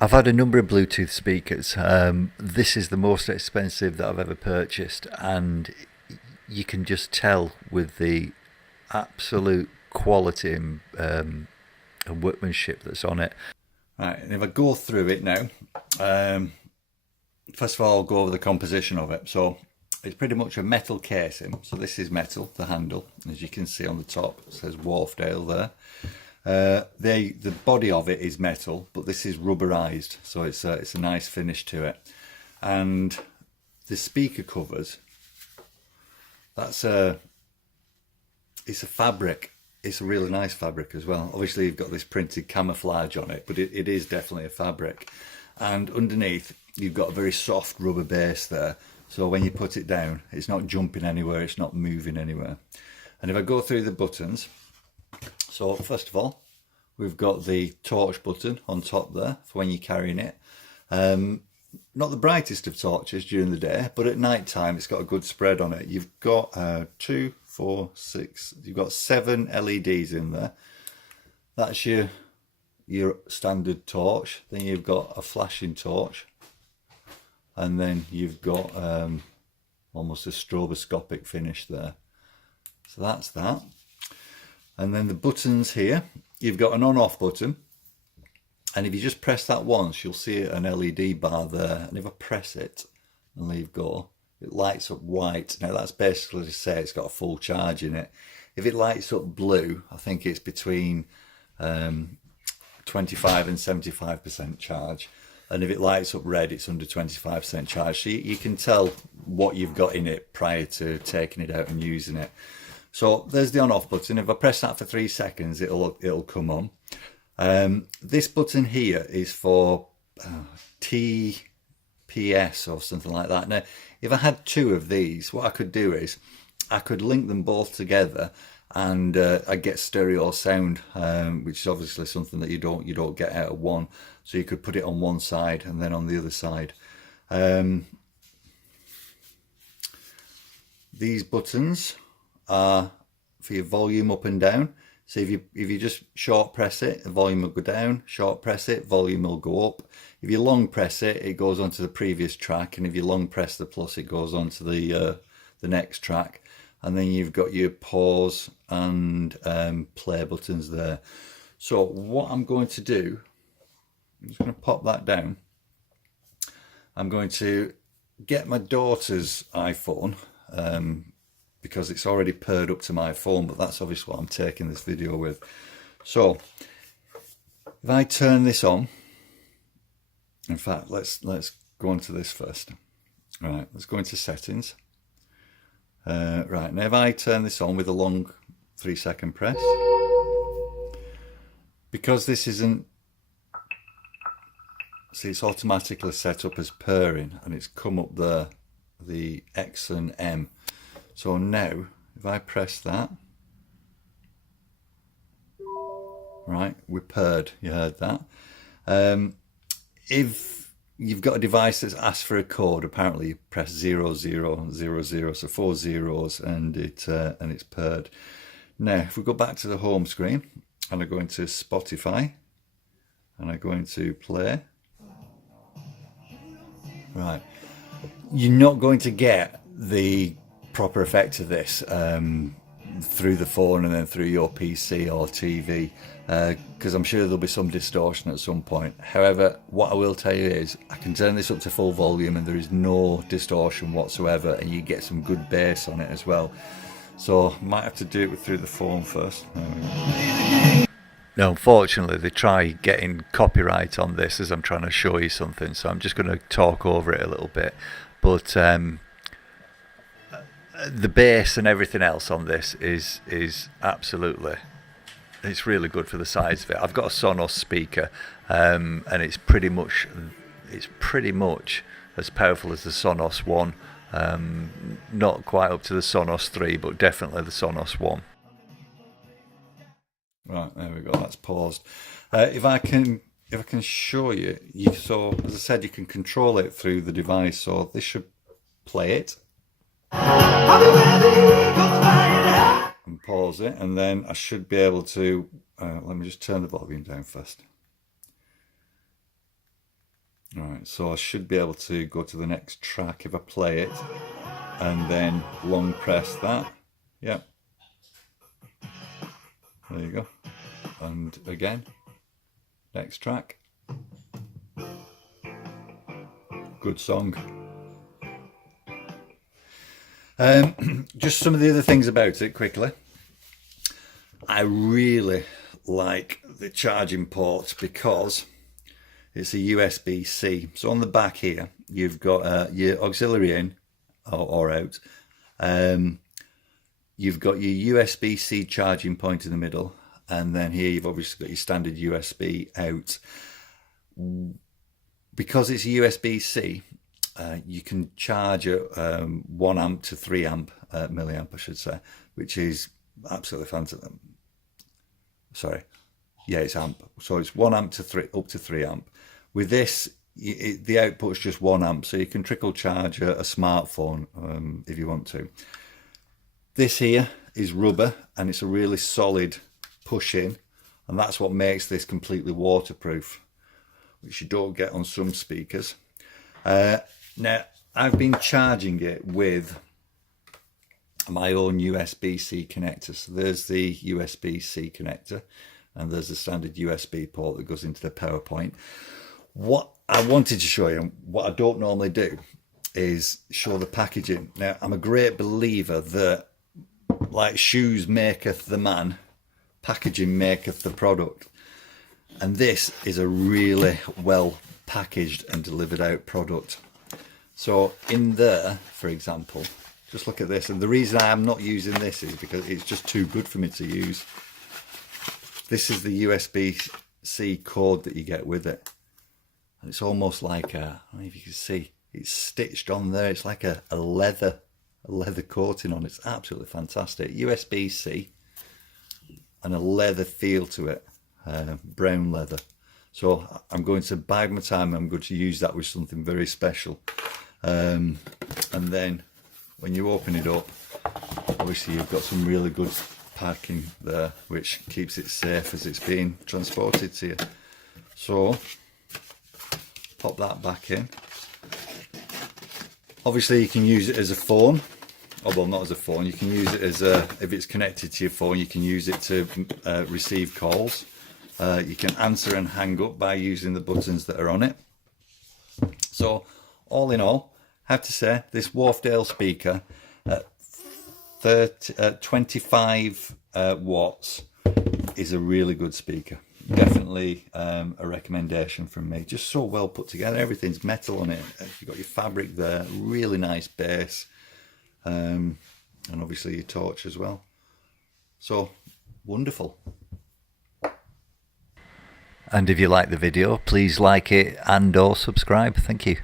I've had a number of Bluetooth speakers. This is the most expensive that I've ever purchased, and you can just tell with the absolute quality and workmanship that's on it. Right, and if I go through it now, um, first of all, I'll go over the composition of it. So it's pretty much a metal casing. So this is metal, the handle, as you can see on the top. It says Wharfedale there. The body of it is metal, but this is rubberized, so it's a nice finish to it. And the speaker covers, it's a fabric. It's a really nice fabric as well. Obviously you've got this printed camouflage on it, but it is definitely a fabric. And underneath you've got a very soft rubber base there, so when you put it down it's not jumping anywhere, it's not moving anywhere. And if I go through the buttons, so first of all we've got the torch button on top there for when you're carrying it. Not the brightest of torches during the day, but at night time it's got a good spread on it. You've got 2, 4, 6, you've got 7 LEDs in there. That's your standard torch. Then you've got a flashing torch, and then you've got almost a stroboscopic finish there. So that's that. And then the buttons here, you've got an on-off button, and if you just press that once you'll see an LED bar there, and if I press it and leave go, it lights up white. Now that's basically to say it's got a full charge in it. If it lights up blue, I think it's between 25 and 75% charge, and if it lights up red it's under 25% charge. So you can tell what you've got in it prior to taking it out and using it. So there's the on-off button. If I press that for 3 seconds it'll come on. This button here is for TPS or something like that. Now if I had 2 of these, what I could do is I could link them both together, and I get stereo sound, which is obviously something that you don't get out of one. So you could put it on one side and then on the other side. These buttons are for your volume up and down. So if you just short press it, the volume will go down. Short press it, volume will go up. If you long press it, it goes on to the previous track, and if you long press the plus, it goes on to the next track. And then you've got your pause and play buttons there. So what I'm going to do, I'm just going to pop that down. I'm going to get my daughter's iPhone, because it's already paired up to my phone, but that's obviously what I'm taking this video with. So if I turn this on, in fact let's go on to this first. Right, let's go into settings. Right, now if I turn this on with a long 3-second press, because this isn't, see, it's automatically set up as pairing, and it's come up there, the X and M. So now if I press that, right, we're paired, you heard that. If you've got a device that's asked for a code, apparently you press 0000, so 4 zeros, and it's paired. Now if we go back to the home screen and I go into Spotify and I go into play, right, you're not going to get the proper effect of this through the phone and then through your PC or TV, because I'm sure there'll be some distortion at some point. However, what I will tell you is I can turn this up to full volume and there is no distortion whatsoever, and you get some good bass on it as well. So might have to do it through the phone first. Now, unfortunately, they try getting copyright on this as I'm trying to show you something, so I'm just going to talk over it a little bit. But the bass and everything else on this is absolutely, it's really good for the size of it. I've got a SONOS speaker, and it's pretty much as powerful as the SONOS 1. Not quite up to the SONOS 3, but definitely the SONOS 1. Right, there we go, that's paused. If I can show you, so as I said, you can control it through the device, so this should play it. And pause it, and then I should be able to, let me just turn the volume down first. Right, so I should be able to go to the next track if I play it and then long press that. Yep. There you go. And again, next track. Good song. Just some of the other things about it quickly. I really like the charging port because it's a USB-C. So on the back here, you've got your auxiliary in or out. You've got your USB-C charging point in the middle. And then here you've obviously got your standard USB out. Because it's USB-C, you can charge at 1 amp to 3 amp milliamp, I should say, which is absolutely fantastic. Sorry, yeah, it's amp. So it's 1 amp to 3 up to 3 amp. With this, the output's just 1 amp, so you can trickle charge a smartphone if you want to. This here is rubber, and it's a really solid push in, and that's what makes this completely waterproof, which you don't get on some speakers. Now, I've been charging it with my own USB-C connector. So there's the USB-C connector, and there's a standard USB port that goes into the power point. What I wanted to show you, what I don't normally do, is show the packaging. Now, I'm a great believer that, like shoes maketh the man, packaging maketh the product. And this is a really well packaged and delivered out product. So in there, for example, just look at this. And the reason I am not using this is because it's just too good for me to use. This is the USB-C cord that you get with it. And it's almost like I don't know if you can see, it's stitched on there. It's like a leather coating on it. It's absolutely fantastic. USB-C and a leather feel to it. Brown leather. So I'm going to bide my time. I'm going to use that with something very special. And then when you open it up, obviously you've got some really good packing there, which keeps it safe as it's being transported to you. So pop that back in. Obviously you can use it as a phone. Oh, well, not as a phone. You can use it as if it's connected to your phone, you can use it to receive calls. You can answer and hang up by using the buttons that are on it. So all in all, I have to say this Wharfedale speaker at 25 watts is a really good speaker. Definitely a recommendation from me. Just so well put together. Everything's metal on it. You've got your fabric there, really nice bass, and obviously your torch as well. So wonderful. And if you like the video, please like it and or subscribe. Thank you.